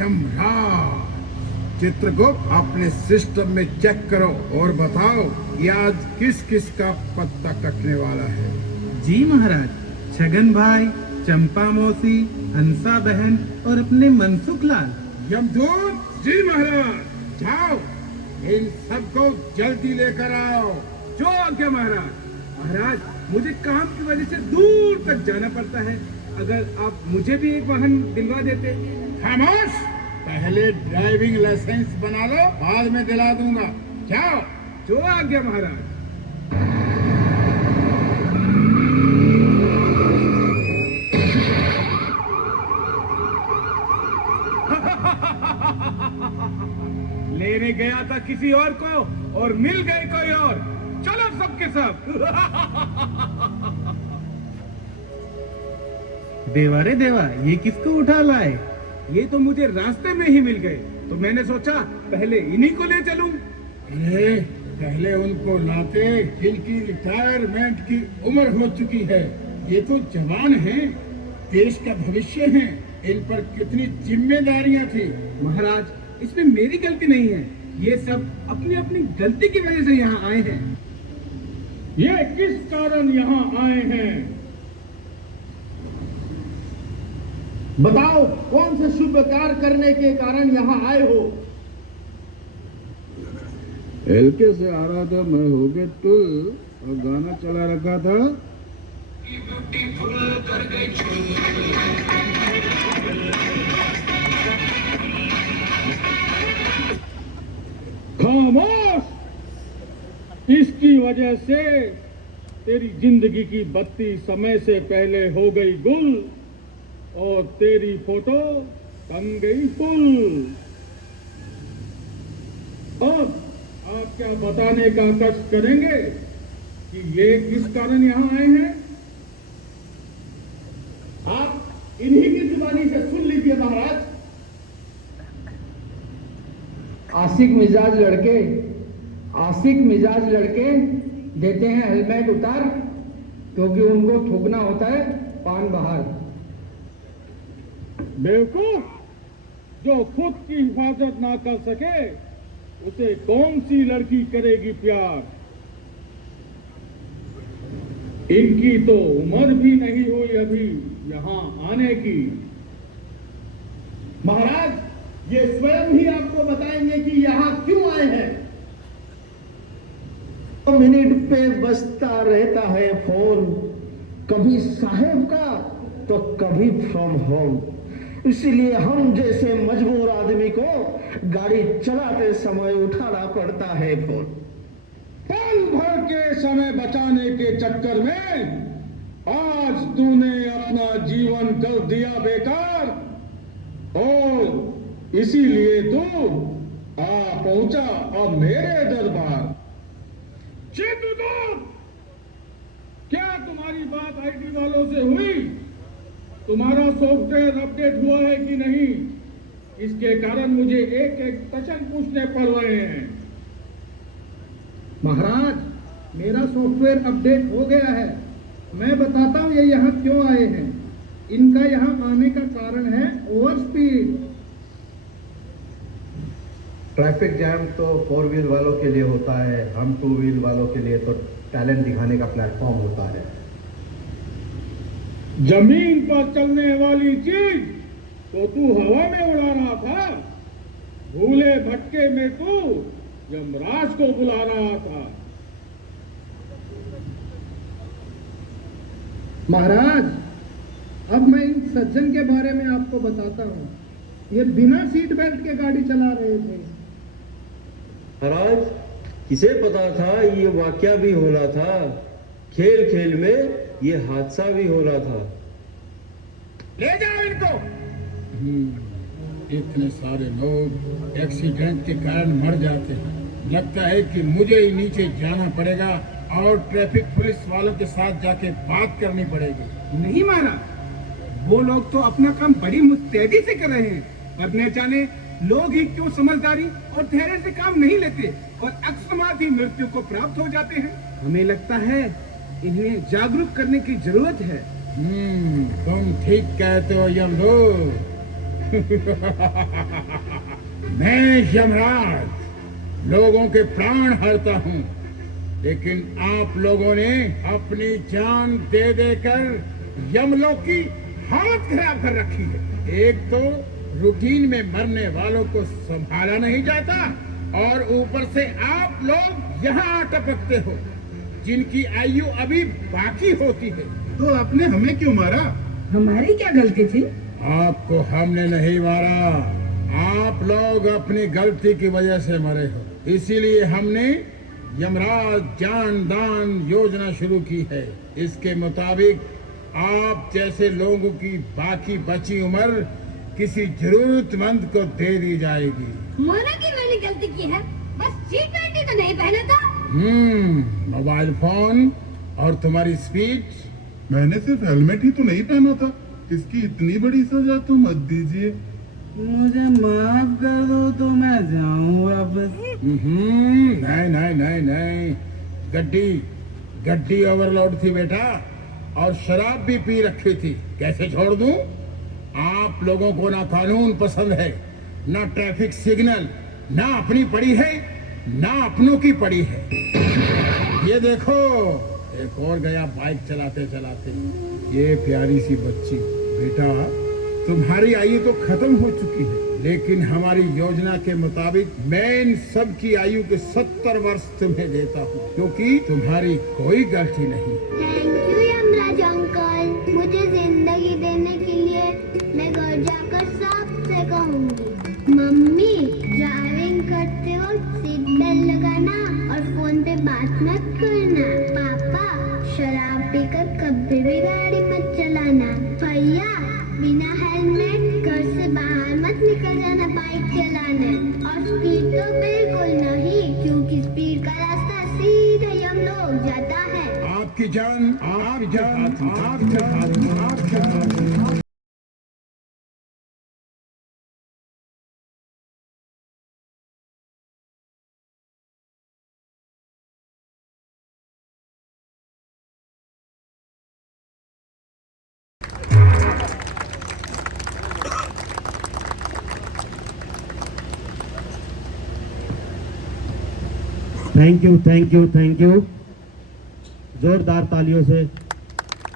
यमराज, चित्रगुप्त अपने सिस्टम में चेक करो और बताओ कि आज किस किस का पत्ता कटने वाला है। जी महाराज, छगन भाई, चंपा मौसी, हंसा बहन और अपने मनसुख लाल। यमदूत जी महाराज, जाओ इन सबको जल्दी लेकर आओ। जो आज्ञा महाराज। महाराज, मुझे काम की वजह से दूर तक जाना पड़ता है, अगर आप मुझे भी एक वाहन दिलवा देते। खामोश, पहले ड्राइविंग लाइसेंस बना लो, बाद में दिला दूंगा। जाओ। जो आज्ञा महाराज। लेने गया था किसी और को और मिल गए कोई और। चलो सबके सब। देवा रे देवा, ये किसको उठा लाए? ये तो मुझे रास्ते में ही मिल गए, तो मैंने सोचा पहले इन्हीं को ले चलूं। अरे पहले उनको लाते जिनकी रिटायरमेंट की उम्र हो चुकी है। ये तो जवान हैं, देश का भविष्य हैं। इन पर कितनी जिम्मेदारियां थी। महाराज, इसमें मेरी गलती नहीं है, ये सब अपनी अपनी गलती की वजह से यहाँ आए हैं। ये किस कारण यहाँ आए हैं? बताओ, कौन से शुभ कार्य करने के कारण यहाँ आए हो? हल्के से आ रहा था मैं, हो गए तुल और गाना चला रखा था। खामोश! इसकी वजह से तेरी जिंदगी की बत्ती समय से पहले हो गई गुल और तेरी फोटो बन गई फुल। अब आप क्या बताने का कष्ट करेंगे कि ये किस कारण यहाँ आए हैं? आप इन्हीं की जुबानी से सुन लीजिए महाराज। आशिक मिजाज लड़के देते हैं हेलमेट उतार, क्योंकि उनको थूकना होता है पान बाहर। बेवकूफ, जो खुद की हिफाजत ना कर सके उसे कौन सी लड़की करेगी प्यार? इनकी तो उम्र भी नहीं हुई अभी यहाँ आने की। महाराज, ये स्वयं ही आपको बताएंगे कि यहाँ क्यों आए हैं। मिनट पे बजता रहता है फोन, कभी साहेब का तो कभी फ्रॉम होम। इसलिए हम जैसे मजबूर आदमी को गाड़ी चलाते समय उठाना पड़ता है फोन। पल भर के समय बचाने के चक्कर में आज तूने अपना जीवन कर दिया बेकार, और इसीलिए तू आ पहुंचा अब मेरे दरबार। चित्रगुप्त, क्या तुम्हारी बात आईटी वालों से हुई? तुम्हारा सॉफ्टवेयर अपडेट हुआ है कि नहीं? इसके कारण मुझे एक एक प्रश्न पूछने पड़ रहे हैं। महाराज, मेरा सॉफ्टवेयर अपडेट हो गया है। मैं बताता हूँ ये यहाँ क्यों आए हैं। इनका यहाँ आने का कारण है ओवर स्पीड। ट्रैफिक जैम तो 4 व्हील वालों के लिए होता है, हम 2 व्हील वालों के लिए तो टैलेंट दिखाने का प्लेटफॉर्म होता है। जमीन पर चलने वाली चीज तो तू हवा में उड़ा रहा था, भूले भटके में तू यमराज को बुला रहा था। महाराज, अब मैं इन सज्जन के बारे में आपको बताता हूँ। ये बिना सीट बेल्ट के गाड़ी चला रहे थे। महाराज, किसे पता था ये वाकया भी होना था, खेल खेल में ये हादसा भी होना था। ले जाओ इनको। इतने सारे लोग एक्सीडेंट के कारण मर जाते हैं। लगता है कि मुझे ही नीचे जाना पड़ेगा और ट्रैफिक पुलिस वालों के साथ जाके बात करनी पड़ेगी। नहीं महाराज, वो लोग तो अपना काम बड़ी मुस्तैदी से कर रहे हैं, पर न जाने लोग ही क्यों समझदारी और धैर्य से काम नहीं लेते और अकस्मात ही मृत्यु को प्राप्त हो जाते हैं? हमें लगता है इन्हें जागरूक करने की जरूरत है। तुम ठीक कहते हो यमलोक। मैं यमराज लोगों के प्राण हरता हूँ, लेकिन आप लोगों ने अपनी जान दे देकर यमलोक की हालत खराब कर रखी है। एक तो रूटीन में मरने वालों को संभाला नहीं जाता और ऊपर से आप लोग यहाँ टपकते हो जिनकी आयु अभी बाकी होती है। तो आपने हमें क्यों मारा? हमारी क्या गलती थी? आपको हमने नहीं मारा, आप लोग अपनी गलती की वजह से मरे हो। इसीलिए हमने यमराज जान दान योजना शुरू की है। इसके मुताबिक आप जैसे लोगों की बाकी बची उम्र किसी जरूरतमंद को दे दी जाएगी। माना कि मैंने गलती की है, बस G20 तो नहीं पहना था। मोबाइल फोन और तुम्हारी स्पीच। मैंने सिर्फ हेलमेट ही तो नहीं पहना था, इसकी इतनी बड़ी सजा तो मत दीजिए। मुझे माफ कर दो तो मैं जाऊं वापस। नहीं नहीं नहीं नहीं, गड्डी ओवरलोड थी बेटा और शराब भी पी रखी थी। कैसे छोड़ दूं? आप लोगों को ना कानून पसंद है, ना ट्रैफिक सिग्नल, ना अपनी पड़ी है, ना अपनों की पड़ी है। ये देखो, एक और गया बाइक चलाते चलाते। ये प्यारी सी बच्ची। बेटा, तुम्हारी आयु तो खत्म हो चुकी है, लेकिन हमारी योजना के मुताबिक मैं इन सब की आयु के 70 वर्ष तुम्हें देता हूँ, क्योंकि तुम्हारी कोई गलती नहीं। थैंक यू यमराज अंकल, मुझे जिंदगी देने के लिए। मैं घर जाकर सबसे कहूँगी, मम्मी ड्राइविंग करते वक्त सीट बेल्ट लगाना और फोन पे बात मत करना। पापा शराब पीकर कभी भी गाड़ी मत चलाना। भैया बिना हेलमेट घर से बाहर मत निकल जाना बाइक चलाने। और स्पीड तो बिल्कुल नहीं, क्योंकि स्पीड का रास्ता सीधे यमलोक जाता है। आपकी जान, आपकी जान, आपकी जान, आपकी जान। Thank you, thank you, thank you. जोरदार तालियों से